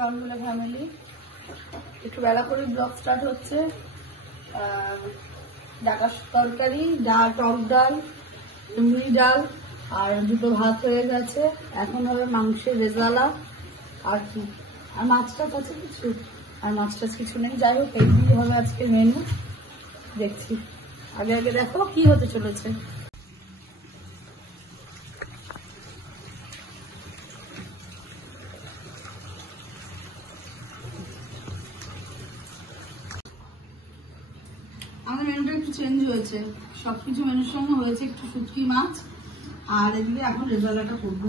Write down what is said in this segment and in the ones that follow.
পাউনগুলো family. একটু বেলা করে blog start হচ্ছে। ডাটা তরকারি, টক ডাল, মুড়ি ডাল আর দুটো ভাত হয়ে গেছে। এখন হবে মাংসের রেজালা আর কি, আর মাছ টাছ আছে কিছু, আর মাছ টাছ কিছু নেই। যাই হোক এই দিয়ে হবে আজকে মেনু। দেখছি, আগে আগে দেখো কি হতে চলেছে। আমাদের মেনুটা একটু চেঞ্জ হয়েছে, সবকিছু মেনুর সঙ্গে হয়েছে একটু শুটকি মাছ। আর এদিকে এখন রেজালাটা করবো।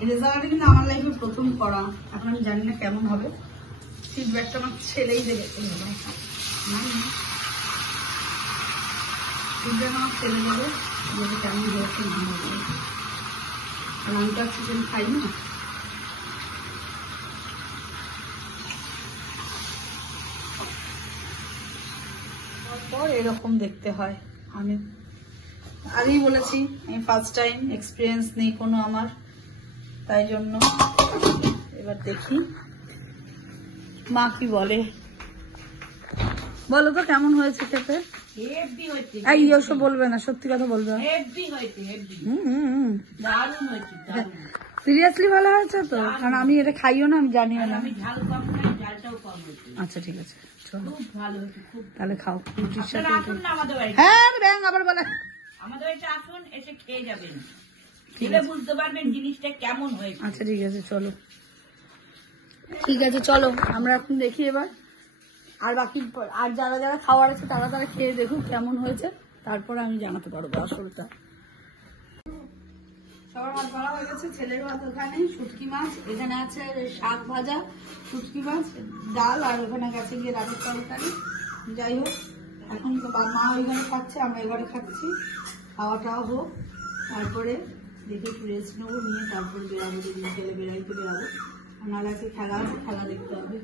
এই রেজালাটা কিন্তু আমার লাইফে প্রথম করা, এখন আমি জানি না কেমন হবে। ফিডব্যাকটা আমার ছেলেই দেবে। ফিডব্যাক আমার ছেলে দেবে যেটা কেমন হয়েছে না হবে। আর আমি তো আর চিকেন খাই না। তারপর এরকম দেখতে হয়। আমি আগেই বলেছি আমি ফার্স্ট টাইম, এক্সপিরিয়েন্স নেই কোনো আমার, তাই জন্য এবার দেখি মা কি বলে। বলো তো কেমন হয়েছে খেতে? এই ওসব বলবে না, সত্যি কথা বলবে। সিরিয়াসলি ভালো হয়েছে তো? কারণ আমি এটা খাইও না, আমি জানিও না। আচ্ছা ঠিক আছে, চলো তাহলে খাও। হ্যাঁ ব্যাং আবার বলে আমাদের বাড়িতে আসুন, এসে খেয়ে যাবেন, বুঝতে পারবেন জিনিসটা কেমন হয়েছে। আচ্ছা ঠিক আছে চলো, ঠিক আছে চলো আমরা এখন দেখি এবার। আর বাকি আর যারা যারা খাওয়ার আছে তারা তারা খেয়ে দেখুক কেমন হয়েছে, তারপরে আমি জানাতে পারবো আসলটা। সবার ভাত ভাড়া হয়ে গেছে, ছেলের ভাত ওখানে, শুটকি মাছ এখানে আছে, শাক ভাজা, শুটকি মাছ, ডাল, আর ওখানে গেছে গিয়ে রাতের তরকারি। যাই হোক এখন মা ওইখানে খাচ্ছে, আমরা এবারে খাচ্ছি। খাওয়াটাও হোক, তারপরে দেখে একটু রেস্ট নেবো, নিয়ে তারপরে বেরাবো, যদি বিকেলে বেড়াইতে বেরাবো। নাহলে আজকে খেলা আছে, খেলা দেখতে হবে।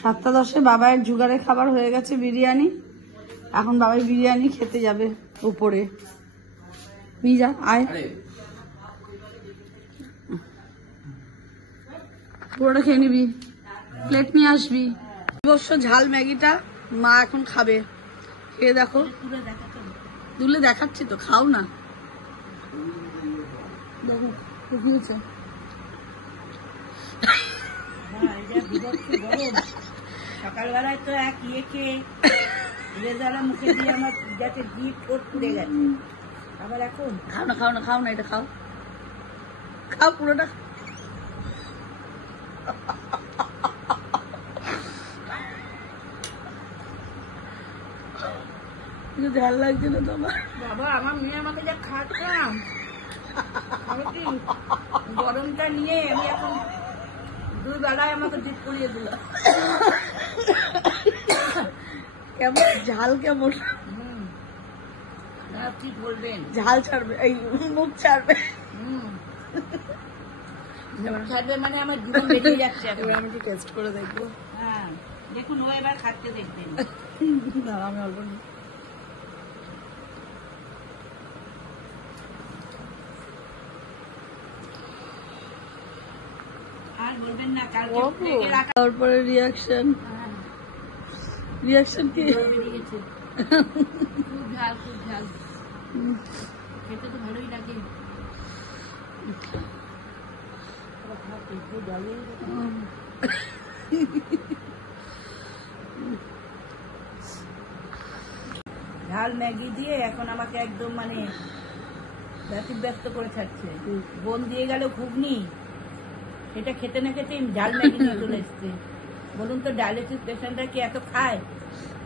7:10 বাবাইয়ের জুগারে খাবার হয়ে গেছে বিরিয়ানি। এখন বাবাই বিরিয়ানি খেতে যাবে উপরে। মিজা আয়, পুরোটা খেয়ে নিবি, প্লেট নিয়ে আসবি। অবশ্য ঝাল ম্যাগিটা মা এখন খাবে, খেয়ে দেখো। দুলে দেখাচ্ছি তো, খাও না। দেখো দেখিয়েছে সকালবেলায় তো এক ইয়েকে রেজালা মুখে দিয়ে আমার যাতে জিভ ঠোঁট পুড়ে গেছে। আবার এখন খাও না, খাও না, খাও না, এটা খাও, খাও পুরোটা। ঝাল লাগছে না তোমার? বাবা আমার মেয়ে আমাকে যা খাচ্ছাম, আমি কি গরমটা নিয়ে আমি এখন 2 বেলায় আমাকে জিভ পুড়িয়ে দিল। কেমন ঝাল, কেমন কি বলবেন, ঝাল ছাড়বে, এই মুখ ছাড়বে। ছাড়বে মানে আমার জীবন বেরিয়ে যাচ্ছে। এবার আমি একটু টেস্ট করে দেখবো। হ্যাঁ দেখুন, ও এবার খাচ্ছে দেখবেন। না আমি অল্প নিই। আর বলবেন না, কালকে তারপরে রিয়াকশন কি? বেরিয়ে গেছে। খুব ঝাল, খুব ঝাল, খেতে তো ভালোই লাগে। ঝাল ম্যাগি দিয়ে এখন আমাকে একদম মানে ব্যস্ত করে ছাড়ছে। বোন দিয়ে গেল ঘুগনি, সেটা খেতে না খেতে ঝাল ম্যাগি নিয়ে চলে এসছে। বলুন তো ডায়ালিসিস পেশেন্টরা কি এত খায়?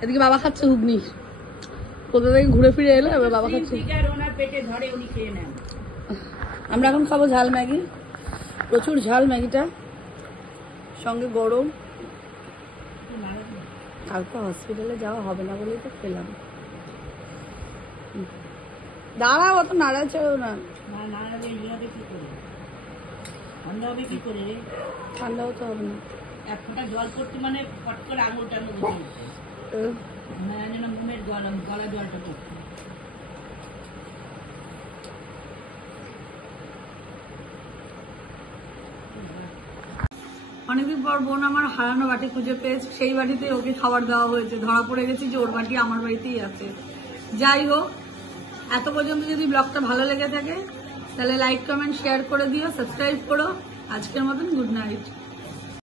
এদিকে বাবা খাচ্ছে ঘুগনি, কোথা থেকে ঘুরে ফিরে এলো, এবার বাবা খাচ্ছে। ওনার পেটে ধরে, উনি খেয়ে নেন। আমরা এখন খাবো ঝাল ম্যাগি, প্রচুর ঝাল ম্যাগিটা, সঙ্গে গরম। কালকে হসপিটালে যাওয়া হবে না বলেই তো খেলাম। দাঁড়াও, অত নাড়াচাড়াও না। ঠান্ডা হবে কি করে? ঠান্ডা হতে হবে না। এক ফোঁটা জল পড়তে মানে ফট করে আঙুলটা মধ্যে যেন মুমের গলা জলটা পড়ছে। অনেকদিন পর বোন আমার হারানো বাটি খুঁজে পেয়েছে, সেই বাটিতে ওকে খাবার দেওয়া হয়েছে। ধরা পড়ে গেছি যে ওর বাটি আমার বাড়িতেই আছে। যাই হোক, এত পর্যন্ত যদি ব্লগটা ভালো লেগে থাকে তাহলে লাইক কমেন্ট শেয়ার করে দিও, সাবস্ক্রাইব করো। আজকের মতন গুড নাইট।